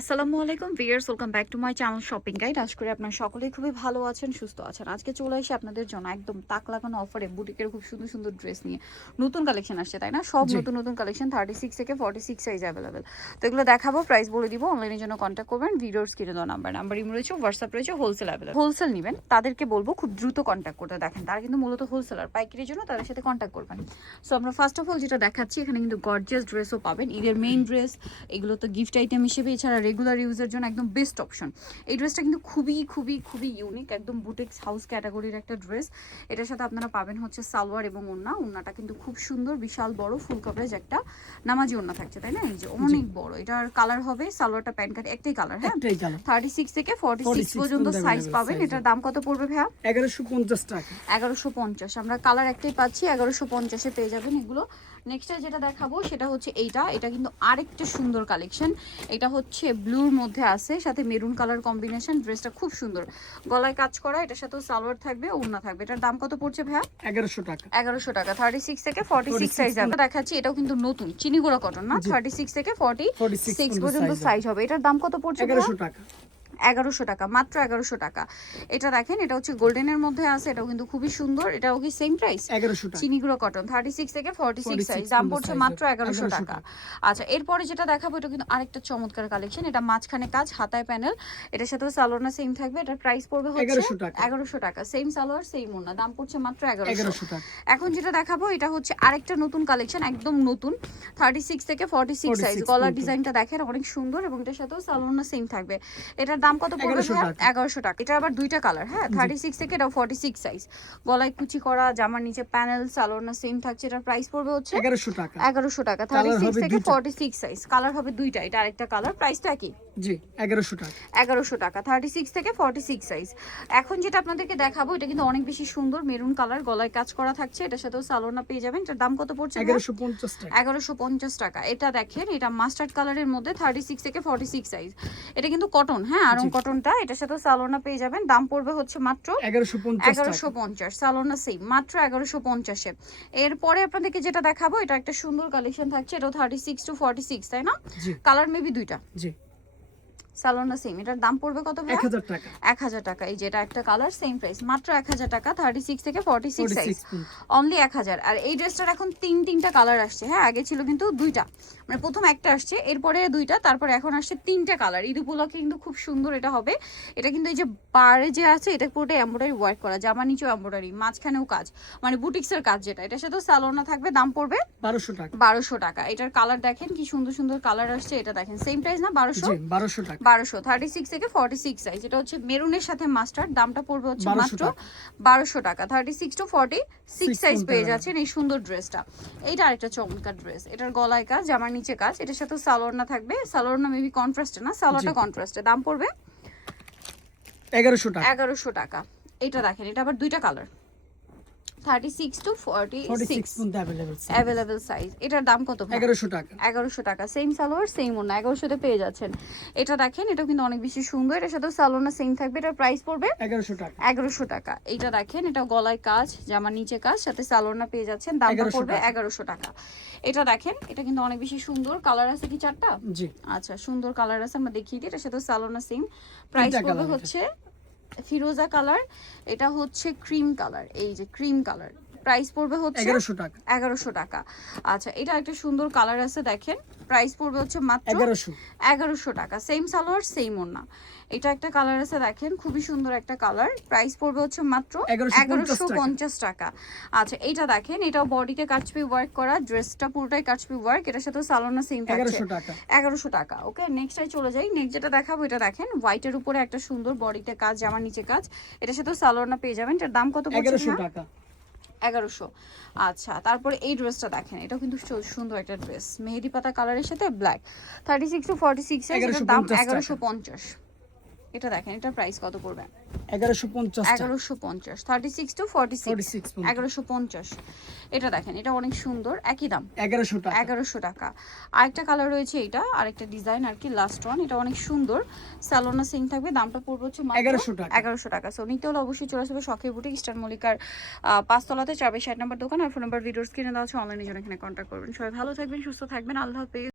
আসসালামু আলাইকুম viewers welcome back to my channel shopping guide. আশা করি আপনারা সকলেই খুবই ভালো আছেন সুস্থ আছেন। আজকে চলে এসে আপনাদের জন্য একদম তাক লাগানো অফারে বুটিকের খুব সুন্দর সুন্দর ড্রেস নিয়ে নতুন কালেকশন আসছে তাই না? সব। নতুন নতুন কালেকশন থার্টি সিক্স থেকে ফর্টি সিক্স সাইজ অ্যাভেলেবেল তো এগুলো দেখাবো প্রাইস বলে দিব অনলাইনের জন্য কন্ট্যাক্ট করবেন। ভিডিওর স্ক্রিনে দেওয়া নাম্বার নাম্বার ইম রয়েছে হোয়াটসঅ্যাপ রয়েছে হোলসেল অ্যাভেলেবল হোলসেল নেবেন তাদেরকে বলব খুব দ্রুত কন্ট্যাক্ট করতে দেখেন। তারা কিন্তু মূলত হোলসেলার পাইকারির জন্য তাদের সাথে কন্ট্যাক্ট করবেন। সো আমরা ফার্স্ট অফ অল যেটা দেখাচ্ছি এখানে কিন্তু গর্জিয়াস ড্রেসও পাবেন। ঈদের মেইন ড্রেস এগুলো তো গিফট আইটেম হিসেবে এছাড়া রেগুলার ইউজের জন্য একদম বেস্ট অপশন এই ড্রেসটা কিন্তু খুবই খুবই খুবই ইউনিক একদম বুটিক্স হাউস ক্যাটাগরির একটা ড্রেস এটার সাথে আপনারা পাবেন হচ্ছে সালোয়ার এবং ওন্না। ওন্নাটা কিন্তু খুব সুন্দর বিশাল বড় ফুল কভারেজ একটা নামাজি ওন্না থাকছে তাই না? এই যে অনেক বড়। এটার কালার হবে সালোয়ারটা প্যান্ট কাট একটাই কালার হ্যাঁ? থার্টি সিক্স থেকে ফর্টি সিক্স পর্যন্ত সাইজ পাবেন। এটার দাম কত পড়বে ভাইয়া? এগারোশো পঞ্চাশ টাকা। এগারোশো পঞ্চাশ। আমরা কালার একটাই পাচ্ছি এগারোশো পঞ্চাশে পেয়ে যাবেন এগুলো। নেক্সট যেটা দেখাবো সেটা হচ্ছে এইটা। এটা কিন্তু আরেকটা সুন্দর কালেকশন এটা হচ্ছে ব্লুর মধ্যে আছে সাথে মেরুন কালার কম্বিনেশন ড্রেসটা খুব সুন্দর। গলায় কাজ করা এটার সাথেও সালোয়ার থাকবে ওড়না থাকবে। এটার দাম কত পড়ছে ভাইয়া? এগারোশো টাকা। এগারোশো টাকা। থার্টি সিক্স থেকে ফর্টি সিক্স 46 সাইজ আমরা দেখাচ্ছি এটাও কিন্তু নতুন। চিনিগুড়া কটন না। থার্টি সিক্স থেকে ফর্টি 46 সিক্স পর্যন্ত। সাইজ হবে। এটার দাম কত পড়ছে? এগারোশো টাকা। এগারোশো টাকা মাত্র এগারোশো টাকা। এটা দেখেন এটা হচ্ছে গোল্ডেনের মধ্যে আছে এটাও কিন্তু খুবই সুন্দর এটাও কি সেম প্রাইস এগারোশো টাকা। চিনিগুলো কটন থার্টি সিক্স থেকে ফর্টি সিক্স সাইজ দাম পড়ছে মাত্র এগারোশো টাকা। আচ্ছা এরপরে যেটা দেখাবো এটা কিন্তু আরেকটা চমৎকার কালেকশন এটা মাঝখানে কাজ হাতায় প্যানেল এটার সাথে সালোয়ারনা সেম থাকবে এটার প্রাইস পড়বে হচ্ছে এগারোশো টাকা। সেম সালোয়ার সেম ওনা দাম পড়ছে মাত্র এগারোশো। টাকা। এখন যেটা দেখাবো এটা হচ্ছে আরেকটা নতুন কালেকশন একদম নতুন থার্টি সিক্স থেকে ফর্টি সিক্স সাইজ গলার। ডিজাইনটা দেখেন অনেক সুন্দর এবং এটার সাথেও সালোয়ারনা সেম থাকবে। এটার দাম কত পড়বে 1100 টাকা। এগারোশো টাকা। এটা আবার দুইটা কালার হ্যাঁ? থার্টি সিক্স থেকে এটা ফর্টি সিক্স সাইজ গলায় কুচি করা জামার নিচে প্যানেল সালোয়ারনা সেম থাকছে। এটার প্রাইস পড়বে হচ্ছে এগারোশো টাকা। এগারোশো টাকা। থার্টি সিক্স থেকে। ফর্টি সিক্স সাইজ কালার হবে দুইটা। এটা আরেকটা কালার প্রাইসটা কি? জি এগারোশো টাকা। এগারোশো টাকা। থার্টি সিক্স থেকে ফর্টি সিক্স সাইজ এখন যেটা আপনাদেরকে দেখাবো এটা কিন্তু অনেক বেশি সুন্দর মেরুন কালার গলায় কাজ করা থাকছে। এটার সাথেও সালোনা পেয়ে যাবেন। এটার দাম কত পড়ছে? এগারোশো পঞ্চাশ টাকা। এগারোশো পঞ্চাশ টাকা। এটা দেখেন এটা মাস্টার্ড কালারের মধ্যে থার্টি সিক্স থেকে ফর্টি সিক্স সাইজ এটা কিন্তু কটন হ্যাঁ? আরং কটনটা এটার সাথে সালোনা পেয়ে যাবেন। দাম পড়বে হচ্ছে মাত্র এগারোশো পঞ্চাশ সালোনা সেম মাত্র এগারোশো পঞ্চাশে। এরপরে আপনাদেরকে যেটা দেখাবো এটা একটা সুন্দর কালেকশন থাকছে এটা thirty six to forty six তাই না কালার মেবি দুইটা। জি। সেম এটার দাম পড়বে কত এক হাজার টাকা। এক হাজার টাকা। এই যেটা একটা কালার সেম প্রাইস মাত্র এক হাজার টাকা থার্টি সিক্স থেকে ফর্টি সিক্স সাইজ অনলি এক হাজার। আর এই ড্রেসটার এখন তিন তিনটা কালার আসছে। হ্যাঁ আগে ছিল কিন্তু দুইটা। মানে প্রথম একটা আসছে এরপরে দুইটা তারপরে এখন আসছে তিনটা কালার ঈদ উপলক্ষে কিন্তু খুব সুন্দর এটা হবে। এটা কিন্তু এই যে বারে যে আছে এটা পুরোটা এম্ব্রয়ডারি ওয়ার্ক করা। জামা নিচেও এম্ব্রয়ডারি মাঝখানেও কাজ। মানে বুটিক্সের কাজ যেটা। এটার সাথেও সালোনা থাকবে দাম পড়বে বারোশো টাকা। বারোশো টাকা। এটার কালার দেখেন কি সুন্দর সুন্দর কালার আসছে। এটা দেখেন সেম প্রাইস না বারোশো? বারোশো টাকা। বারোশো। থার্টি সিক্স থেকে ফর্টি সিক্স সাইজ এটা হচ্ছে মেরুনের সাথে মাস্টার দামটা পড়বে হচ্ছে 1200 মাত্র বারোশো টাকা। Thirty six to forty six size পেয়ে যাচ্ছেন এই সুন্দর ড্রেসটা এইটা আরেকটা চমৎকার ড্রেস এটার গলায় কাজ জামার নিচে কাজ। এটার সাথে সালোয়ারনা থাকবে। সালোয়ারনা মেবি কন্ট্রাস্টে না সালোয়ারটা। কন্ট্রাস্টে দাম পড়বে এগারোশো টাকা। এগারোশো টাকা। এটা দেখেন এটা আবার দুইটা colour thirty six to forty forty six six পর্যন্ত অ্যাভেলেবেল অ্যাভেলেবেল সাইজ এটার দাম কত ভাই? এগারোশো টাকা। এগারোশো টাকা। সেম সালোয়ার সেম ওনা এগারোশোতে পেয়ে যাচ্ছেন। এটা দেখেন এটা কিন্তু অনেক বেশি সুন্দর। এটার সাথে সালোনা সেম থাকবে। এটার প্রাইস পড়বে এগারোশো টাকা। এগারোশো টাকা। এইটা দেখেন এটা গলায় কাজ জামার নিচে কাজ সাথে সালোনা পেয়ে যাচ্ছেন। 1100 পড়বে টাকা। এগারোশো টাকা। এটা দেখেন এটা কিন্তু অনেক বেশি সুন্দর। কালার আছে কি চারটা? জি। আচ্ছা সুন্দর কালার আছে। আমরা দেখিয়ে দিই। এটার সাথে সালোনা সেম প্রাইস পড়বে হচ্ছে ফিরোজা কালার এটা হচ্ছে ক্রিম কালার এই যে ক্রিম কালার। প্রাইস পড়বে হচ্ছে এগারোশো টাকা। এগারোশো টাকা। আচ্ছা এটা একটা সুন্দর কালার আছে দেখেন। প্রাইস পড়বে হচ্ছে মাত্র এগারোশো। এগারোশো টাকা। সেম সালোয়ার সেম ওনা এটা একটা কালার আছে দেখেন খুবই সুন্দর একটা কালার। প্রাইস পড়বে হচ্ছে মাত্র 1150 এগারোশো টাকা। আচ্ছা এটা দেখেন এটাও বডিতে কাচপি ওয়ার্ক করা ড্রেসটা পুরোটাই কাচপি ওয়ার্ক এটার সাথে সালোনা সেম থাকছে। এগারোশো টাকা। এগারোশো টাকা ওকে নেক্সট চলে যাই। নেক্সট যেটা দেখাবো এটা দেখেন হোয়াইটের উপরে একটা সুন্দর বডিতে কাজ জামার নিচে কাজ। এটার সাথে সালোনা পেয়ে যাবেন। এটার দাম কত পড়ছে এগারোশো ভাইয়া? টাকা। এগারোশো। আচ্ছা তারপরে এই ড্রেসটা দেখেন এটাও কিন্তু সুন্দর একটা ড্রেস মেহেদি পাতা কালারের সাথে black thirty six to forty six দাম এগারোশো পঞ্চাশ এটা দেখেন এটা প্রাইস কত পড়বে? এগারোশো এগারোশো এগারোশো এটা দেখেন এটা অনেক সুন্দর একই দাম। এগারোশো টাকা। এগারোশো টাকা। আরেকটা কালার রয়েছে এটা আরেকটা ডিজাইন আর কি লাস্ট ওয়ান এটা অনেক সুন্দর। স্যালোনা সিং থাকবে দামটা পড়বে হচ্ছে 1100 টাকা। এগারোশো টাকা। সো নিতে হলে অবশ্যই চলে আসবে শখের বুটিক স্টার মল্লিকার পাঁচতলাতে। চার বাই ষাট নাম্বার দোকান আর ফোন নাম্বার ভিডিওস কিনে দেওয়া হচ্ছে অনলাইনের জন্য এখানে কন্ট্যাক্ট করবেন। সবাই ভালো থাকবেন সুস্থ থাকবেন। আল্লাহ হাফেজ।